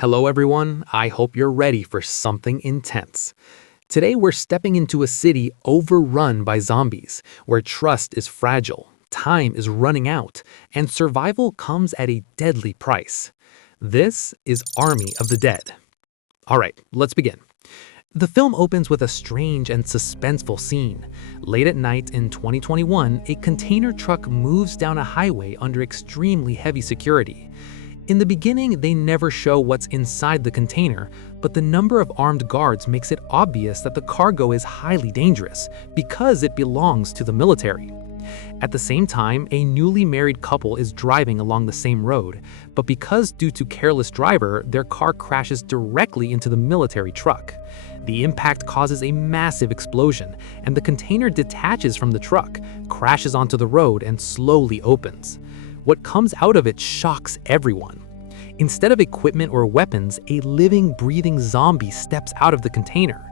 Hello, everyone. I hope you're ready for something intense. Today, we're stepping into a city overrun by zombies, where trust is fragile, time is running out, and survival comes at a deadly price. This is Army of the Dead. All right, let's begin. The film opens with a strange and suspenseful scene. Late at night in 2021, a container truck moves down a highway under extremely heavy security. In the beginning, they never show what's inside the container, but the number of armed guards makes it obvious that the cargo is highly dangerous because it belongs to the military. At the same time, a newly married couple is driving along the same road, but because due to careless driver, their car crashes directly into the military truck. The impact causes a massive explosion, and the container detaches from the truck, crashes onto the road, and slowly opens. What comes out of it shocks everyone. Instead of equipment or weapons, a living, breathing zombie steps out of the container.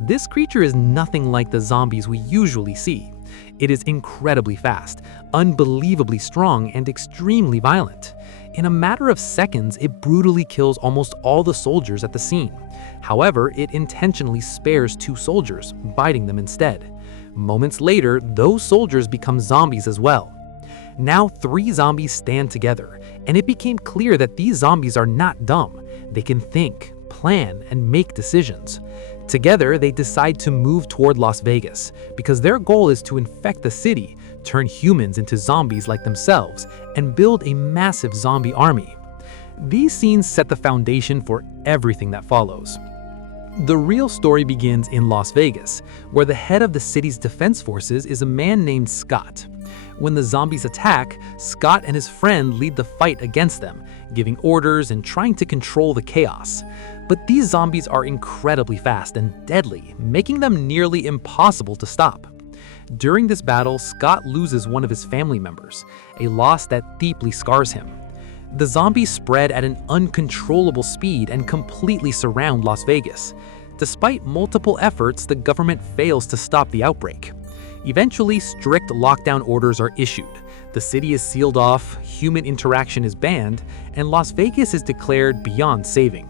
This creature is nothing like the zombies we usually see. It is incredibly fast, unbelievably strong, and extremely violent. In a matter of seconds, it brutally kills almost all the soldiers at the scene. However, it intentionally spares 2 soldiers, biting them instead. Moments later, those soldiers become zombies as well. Now 3 zombies stand together, and it became clear that these zombies are not dumb. They can think, plan, and make decisions. Together, they decide to move toward Las Vegas, because their goal is to infect the city, turn humans into zombies like themselves, and build a massive zombie army. These scenes set the foundation for everything that follows. The real story begins in Las Vegas, where the head of the city's defense forces is a man named Scott. When the zombies attack, Scott and his friend lead the fight against them, giving orders and trying to control the chaos. But these zombies are incredibly fast and deadly, making them nearly impossible to stop. During this battle, Scott loses one of his family members, a loss that deeply scars him. The zombies spread at an uncontrollable speed and completely surround Las Vegas. Despite multiple efforts, the government fails to stop the outbreak. Eventually, strict lockdown orders are issued. The city is sealed off, human interaction is banned, and Las Vegas is declared beyond saving.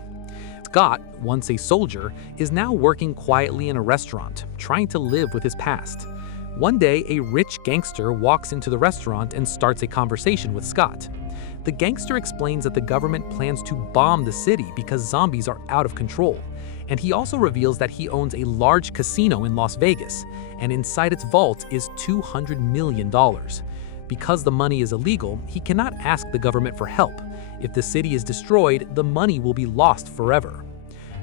Scott, once a soldier, is now working quietly in a restaurant, trying to live with his past. One day, a rich gangster walks into the restaurant and starts a conversation with Scott. The gangster explains that the government plans to bomb the city because zombies are out of control. And he also reveals that he owns a large casino in Las Vegas, and inside its vault is $200 million. Because the money is illegal, he cannot ask the government for help. If the city is destroyed, the money will be lost forever.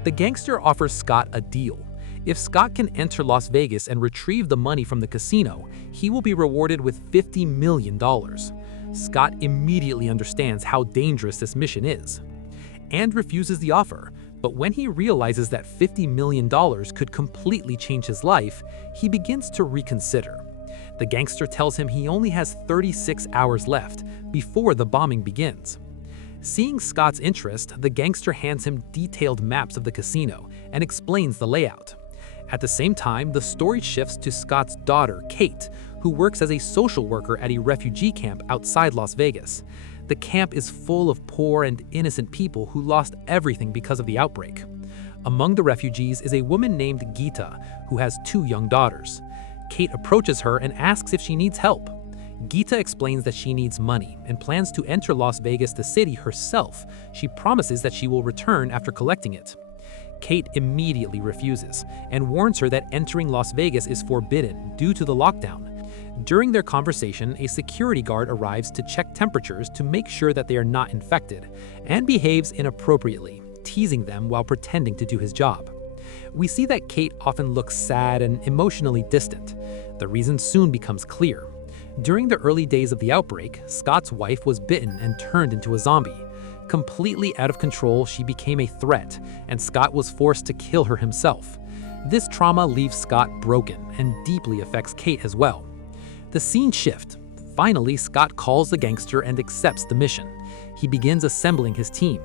The gangster offers Scott a deal. If Scott can enter Las Vegas and retrieve the money from the casino, he will be rewarded with $50 million. Scott immediately understands how dangerous this mission is, and refuses the offer. But when he realizes that $50 million could completely change his life, he begins to reconsider. The gangster tells him he only has 36 hours left before the bombing begins. Seeing Scott's interest, the gangster hands him detailed maps of the casino and explains the layout. At the same time, the story shifts to Scott's daughter, Kate, who works as a social worker at a refugee camp outside Las Vegas. The camp is full of poor and innocent people who lost everything because of the outbreak. Among the refugees is a woman named Gita, who has 2 young daughters. Kate approaches her and asks if she needs help. Gita explains that she needs money and plans to enter Las Vegas, the city, herself. She promises that she will return after collecting it. Kate immediately refuses and warns her that entering Las Vegas is forbidden due to the lockdown. During their conversation, a security guard arrives to check temperatures to make sure that they are not infected, and behaves inappropriately, teasing them while pretending to do his job. We see that Kate often looks sad and emotionally distant. The reason soon becomes clear. During the early days of the outbreak, Scott's wife was bitten and turned into a zombie. Completely out of control, she became a threat, and Scott was forced to kill her himself. This trauma leaves Scott broken and deeply affects Kate as well. The scene shifts. Finally, Scott calls the gangster and accepts the mission. He begins assembling his team.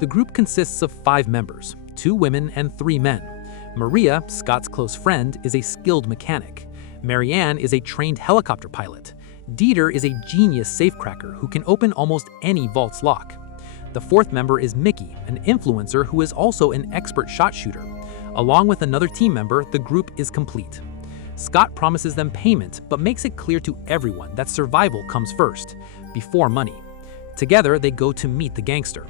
The group consists of 5 members, 2 women and 3 men. Maria, Scott's close friend, is a skilled mechanic. Marianne is a trained helicopter pilot. Dieter is a genius safecracker who can open almost any vault's lock. The fourth member is Mickey, an influencer who is also an expert shot shooter. Along with another team member, the group is complete. Scott promises them payment, but makes it clear to everyone that survival comes first, before money. Together, they go to meet the gangster.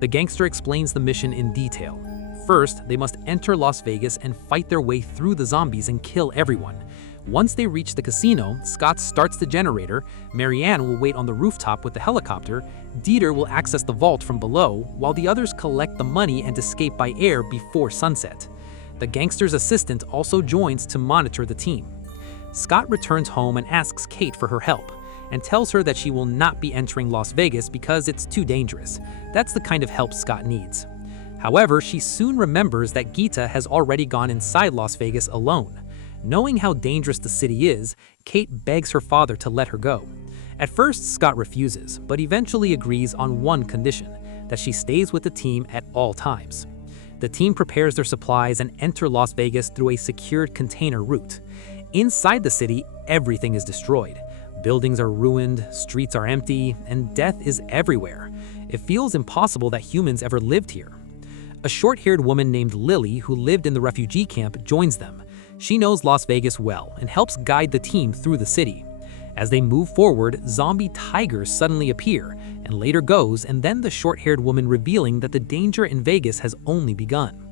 The gangster explains the mission in detail. First, they must enter Las Vegas and fight their way through the zombies and kill everyone. Once they reach the casino, Scott starts the generator, Marianne will wait on the rooftop with the helicopter, Dieter will access the vault from below, while the others collect the money and escape by air before sunset. The gangster's assistant also joins to monitor the team. Scott returns home and asks Kate for her help, and tells her that she will not be entering Las Vegas because it's too dangerous. That's the kind of help Scott needs. However, she soon remembers that Gita has already gone inside Las Vegas alone. Knowing how dangerous the city is, Kate begs her father to let her go. At first, Scott refuses, but eventually agrees on one condition, that she stays with the team at all times. The team prepares their supplies and enter Las Vegas through a secured container route. Inside the city, everything is destroyed. Buildings are ruined, streets are empty, and death is everywhere. It feels impossible that humans ever lived here. A short-haired woman named Lily, who lived in the refugee camp, joins them. She knows Las Vegas well and helps guide the team through the city. As they move forward, zombie tigers suddenly appear, and later goes, and then the short-haired woman revealing that the danger in Vegas has only begun.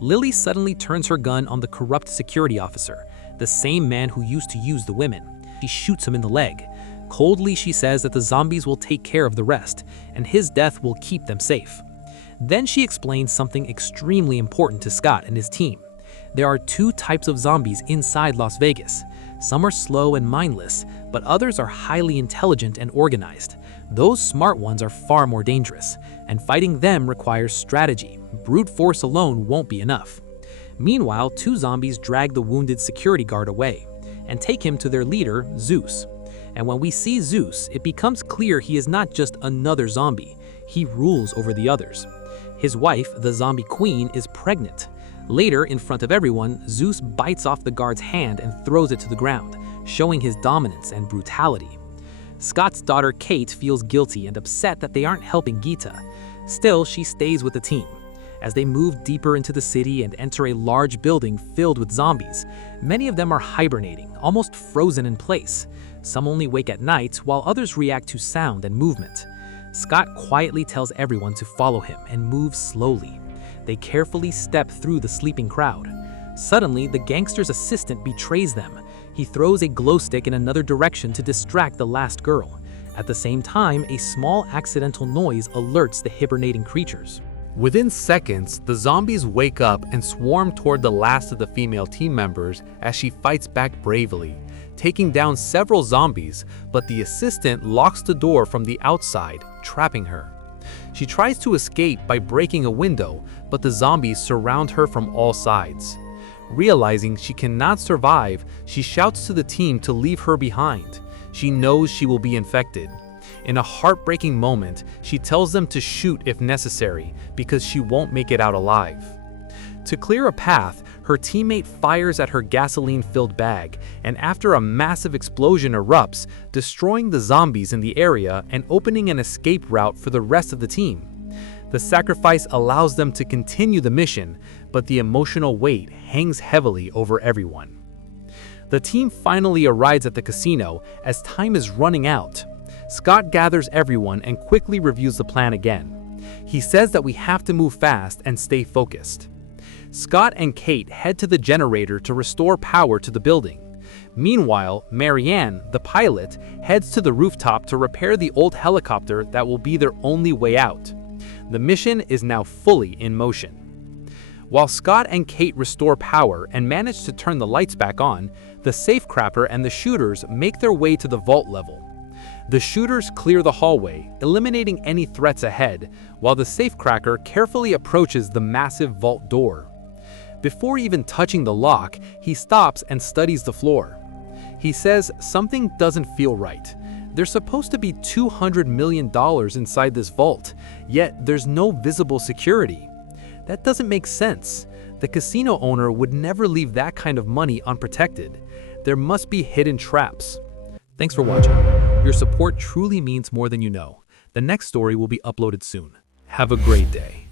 Lily suddenly turns her gun on the corrupt security officer, the same man who used to use the women. She shoots him in the leg. Coldly, she says that the zombies will take care of the rest, and his death will keep them safe. Then she explains something extremely important to Scott and his team. There are two types of zombies inside Las Vegas. Some are slow and mindless, but others are highly intelligent and organized. Those smart ones are far more dangerous, and fighting them requires strategy. Brute force alone won't be enough. Meanwhile, two zombies drag the wounded security guard away and take him to their leader, Zeus. And when we see Zeus, it becomes clear he is not just another zombie. He rules over the others. His wife, the zombie queen, is pregnant. Later, in front of everyone, Zeus bites off the guard's hand and throws it to the ground, showing his dominance and brutality. Scott's daughter Kate feels guilty and upset that they aren't helping Gita. Still, she stays with the team. As they move deeper into the city and enter a large building filled with zombies, many of them are hibernating, almost frozen in place. Some only wake at night, while others react to sound and movement. Scott quietly tells everyone to follow him and move slowly. They carefully step through the sleeping crowd. Suddenly, the gangster's assistant betrays them. He throws a glow stick in another direction to distract the last girl. At the same time, a small accidental noise alerts the hibernating creatures. Within seconds, the zombies wake up and swarm toward the last of the female team members as she fights back bravely, taking down several zombies, but the assistant locks the door from the outside, trapping her. She tries to escape by breaking a window, but the zombies surround her from all sides. Realizing she cannot survive, she shouts to the team to leave her behind. She knows she will be infected. In a heartbreaking moment, she tells them to shoot if necessary, because she won't make it out alive. To clear a path, her teammate fires at her gasoline-filled bag, and after a massive explosion erupts, destroying the zombies in the area and opening an escape route for the rest of the team. The sacrifice allows them to continue the mission, but the emotional weight hangs heavily over everyone. The team finally arrives at the casino as time is running out. Scott gathers everyone and quickly reviews the plan again. He says that we have to move fast and stay focused. Scott and Kate head to the generator to restore power to the building. Meanwhile, Marianne, the pilot, heads to the rooftop to repair the old helicopter that will be their only way out. The mission is now fully in motion. While Scott and Kate restore power and manage to turn the lights back on, the safecrapper and the shooters make their way to the vault level. The shooters clear the hallway, eliminating any threats ahead, while the safecracker carefully approaches the massive vault door. Before even touching the lock, he stops and studies the floor. He says something doesn't feel right. There's supposed to be $200 million inside this vault, yet there's no visible security. That doesn't make sense. The casino owner would never leave that kind of money unprotected. There must be hidden traps. Thanks for watching. Your support truly means more than you know. The next story will be uploaded soon. Have a great day.